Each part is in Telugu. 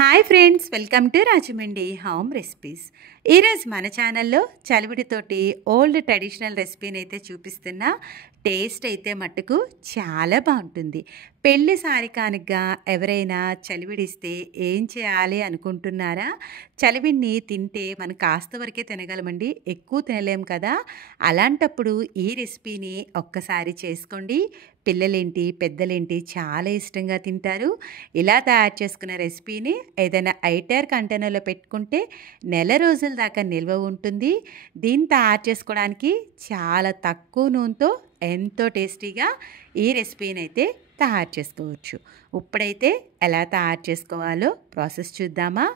Hi friends, welcome to Rajahmundry home recipes. ఈరోజు మన ఛానల్లో చలివిడితోటి ఓల్డ్ ట్రెడిషనల్ రెసిపీని అయితే చూపిస్తున్నా. టేస్ట్ అయితే మట్టుకు చాలా బాగుంటుంది. పెళ్లి సారికానిగా ఎవరైనా చలివిడిస్తే ఏం చేయాలి అనుకుంటున్నారా? చలివిడిని తింటే మనం కాస్త వరకే తినగలమండి, ఎక్కువ తినలేం కదా. అలాంటప్పుడు ఈ రెసిపీని ఒక్కసారి చేసుకోండి. పిల్లలేంటి పెద్దలేంటి చాలా ఇష్టంగా తింటారు. ఇలా తయారు చేసుకున్న రెసిపీని ఏదైనా ఐటర్ కంటైనర్లో పెట్టుకుంటే నెల రోజుల దాకా నిల్వ ఉంటుంది. దీన్ని తయారు చేసుకోవడానికి చాలా తక్కువ నూనెతో ఎంతో టేస్టీగా ఈ రెసిపీని అయితే తయారు చేసుకోవచ్చు. ఇప్పుడైతే ఎలా తయారు చేసుకోవాలో ప్రాసెస్ చూద్దామా.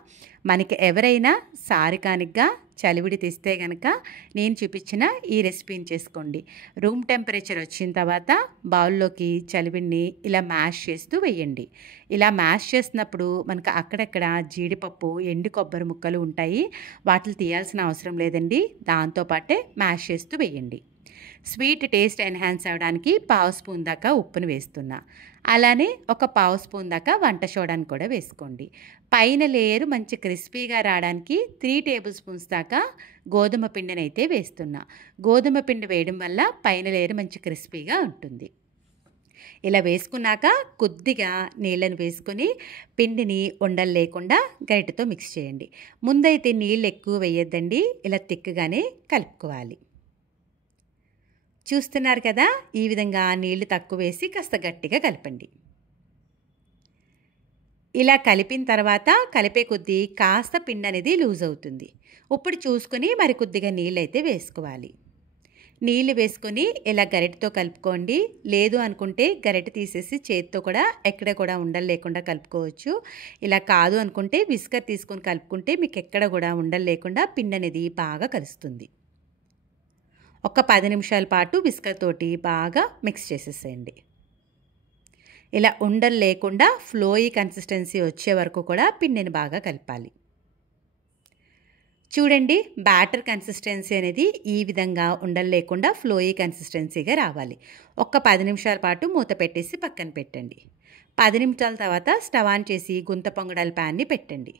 మనకి ఎవరైనా సారికానిగా చలివిడి తెస్తే కనుక నేను చూపించిన ఈ రెసిపీని చేసుకోండి. రూమ్ టెంపరేచర్ వచ్చిన తర్వాత బౌల్లోకి చలివిడిని ఇలా మ్యాష్ చేస్తూ వేయండి. ఇలా మ్యాష్ చేసినప్పుడు మనకు అక్కడక్కడ జీడిపప్పు, ఎండు కొబ్బరి ముక్కలు ఉంటాయి. వాటిని తీయాల్సిన అవసరం లేదండి, దాంతోపాటే మ్యాష్ చేస్తూ వేయండి. స్వీట్ టేస్ట్ ఎన్హాన్స్ అవ్వడానికి పావు స్పూన్ దాకా ఉప్పును వేస్తున్నా. అలానే ఒక పావు స్పూన్ దాకా వంట సోడాను కూడా వేసుకోండి. పైన లేయర్ మంచి క్రిస్పీగా రావడానికి 3 టేబుల్ స్పూన్స్ దాకా గోధుమ పిండిని అయితే వేస్తున్నా. గోధుమ పిండి వేయడం వల్ల పైన లేయర్ మంచి క్రిస్పీగా ఉంటుంది. ఇలా వేసుకున్నాక కొద్దిగా నీళ్ళను వేసుకొని పిండిని ఉండలు లేకుండా గరిటెతో మిక్స్ చేయండి. ముందైతే నీళ్ళు ఎక్కువ వేయొద్దండి, ఇలా తిక్కగానే కలుపుకోవాలి. చూస్తున్నారు కదా, ఈ విధంగా నీళ్లు తక్కువ వేసి కాస్త గట్టిగా కలపండి. ఇలా కలిపిన తర్వాత కలిపే కొద్దీ కాస్త పిండి అనేది లూజ్ అవుతుంది. ఇప్పుడు చూసుకొని మరి కొద్దిగా నీళ్ళు అయితే వేసుకోవాలి. నీళ్ళు వేసుకొని ఇలా గరిటెతో కలుపుకోండి. లేదు అనుకుంటే గరిటె తీసేసి చేతితో కూడా ఎక్కడ కూడా ఉండలు లేకుండా కలుపుకోవచ్చు. ఇలా కాదు అనుకుంటే విస్కర్ తీసుకొని కలుపుకుంటే మీకు ఎక్కడ కూడా ఉండలు లేకుండా పిండి అనేది బాగా కలుస్తుంది. ఒక 10 నిమిషాల పాటు విస్కర్ తోటి బాగా మిక్స్ చేసేసేయండి. ఇలా ఉండలు లేకుండా ఫ్లోయీ కన్సిస్టెన్సీ వచ్చే వరకు కూడా పిండిని బాగా కలపాలి. చూడండి, బ్యాటర్ కన్సిస్టెన్సీ అనేది ఈ విధంగా ఉండలు లేకుండా ఫ్లోయీ కన్సిస్టెన్సీగా రావాలి. ఒక 10 నిమిషాల పాటు మూత పెట్టేసి పక్కన పెట్టండి. 10 నిమిషాల తర్వాత స్టవ్ ఆన్ చేసి గుంత పొంగడాల ప్యాన్ని పెట్టండి.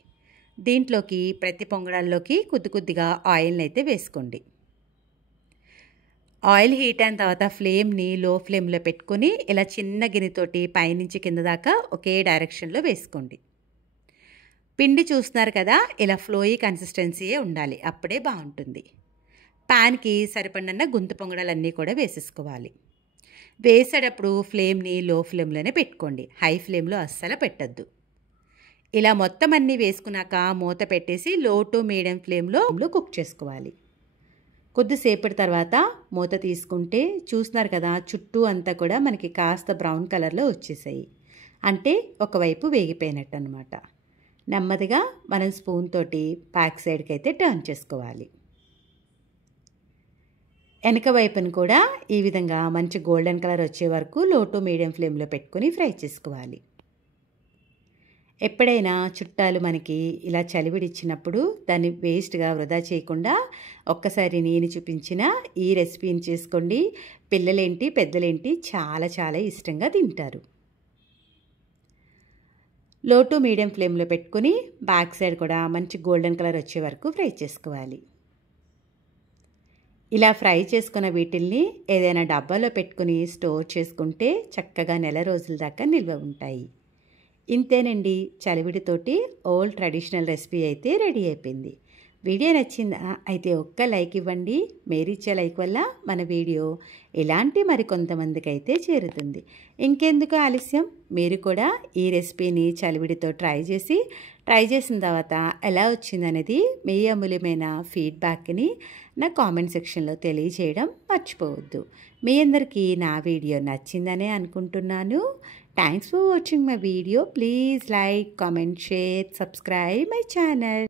దీంట్లోకి ప్రతి పొంగడాల్లోకి కొద్దిగా ఆయిల్ని అయితే వేసుకోండి. ఆయిల్ హీట్ అయిన తర్వాత ఫ్లేమ్ని లో ఫ్లేమ్లో పెట్టుకొని ఇలా చిన్న గిన్నెతోటి పైనుంచి కింద దాకా ఒకే డైరెక్షన్లో వేసుకోండి. పిండి చూస్తున్నారు కదా, ఇలా ఫ్లోయీ కన్సిస్టెన్సీయే ఉండాలి, అప్పుడే బాగుంటుంది. ప్యాన్కి సరిపడిన గుంత పొంగడాలన్నీ కూడా వేసేసుకోవాలి. వేసేటప్పుడు ఫ్లేమ్ని లో ఫ్లేమ్లోనే పెట్టుకోండి, హై ఫ్లేమ్లో అస్సలు పెట్టద్దు. ఇలా మొత్తం అన్నీ వేసుకున్నాక మూత పెట్టేసి లో టు మీడియం ఫ్లేమ్లో కుక్ చేసుకోవాలి. కొద్దిసేపటి తర్వాత మూత తీసుకుంటే చూస్తున్నారు కదా, చుట్టూ అంతా కూడా మనకి కాస్త బ్రౌన్ కలర్లో వచ్చేసాయి. అంటే ఒకవైపు వేగిపోయినట్టు అనమాట. నెమ్మదిగా మనం స్పూన్ తోటి బ్యాక్ సైడ్కి అయితే టర్న్ చేసుకోవాలి. వెనక వైపును కూడా ఈ విధంగా మంచి గోల్డెన్ కలర్ వచ్చే వరకు లో టు మీడియం ఫ్లేమ్లో పెట్టుకొని ఫ్రై చేసుకోవాలి. ఎప్పుడైనా చుట్టాలు మనకి ఇలా చలివిడిచ్చినప్పుడు దాన్ని వేస్ట్గా వృధా చేయకుండా ఒక్కసారి నేను చూపించిన ఈ రెసిపీని చేసుకోండి. పిల్లలేంటి పెద్దలేంటి చాలా చాలా ఇష్టంగా తింటారు. లో టు మీడియం ఫ్లేమ్లో పెట్టుకొని బ్యాక్ సైడ్ కూడా మంచి గోల్డెన్ కలర్ వచ్చే వరకు ఫ్రై చేసుకోవాలి. ఇలా ఫ్రై చేసుకున్న వీటిల్ని ఏదైనా డబ్బాలో పెట్టుకుని స్టోర్ చేసుకుంటే చక్కగా నెల రోజుల దాకా నిల్వ ఉంటాయి. ఇంతేనండి, చలివిడితోటి ఓల్డ్ ట్రెడిషనల్ రెసిపీ అయితే రెడీ అయిపోయింది. వీడియో నచ్చిందా? అయితే ఒక్క లైక్ ఇవ్వండి. మీరు ఇచ్చే లైక్ వల్ల మన వీడియో ఇలాంటి మరికొంతమందికి అయితే చేరుతుంది. ఇంకెందుకు ఆలస్యం, మీరు కూడా ఈ రెసిపీని చలివిడితో ట్రై చేసిన తర్వాత ఎలా వచ్చిందనేది మీ అమూల్యమైన ఫీడ్బ్యాక్ని నా కామెంట్ సెక్షన్లో తెలియజేయడం మర్చిపోవద్దు. మీ అందరికీ నా వీడియో నచ్చిందనే అనుకుంటున్నాను. Thanks for watching my video. Please like, comment, share, subscribe my channel.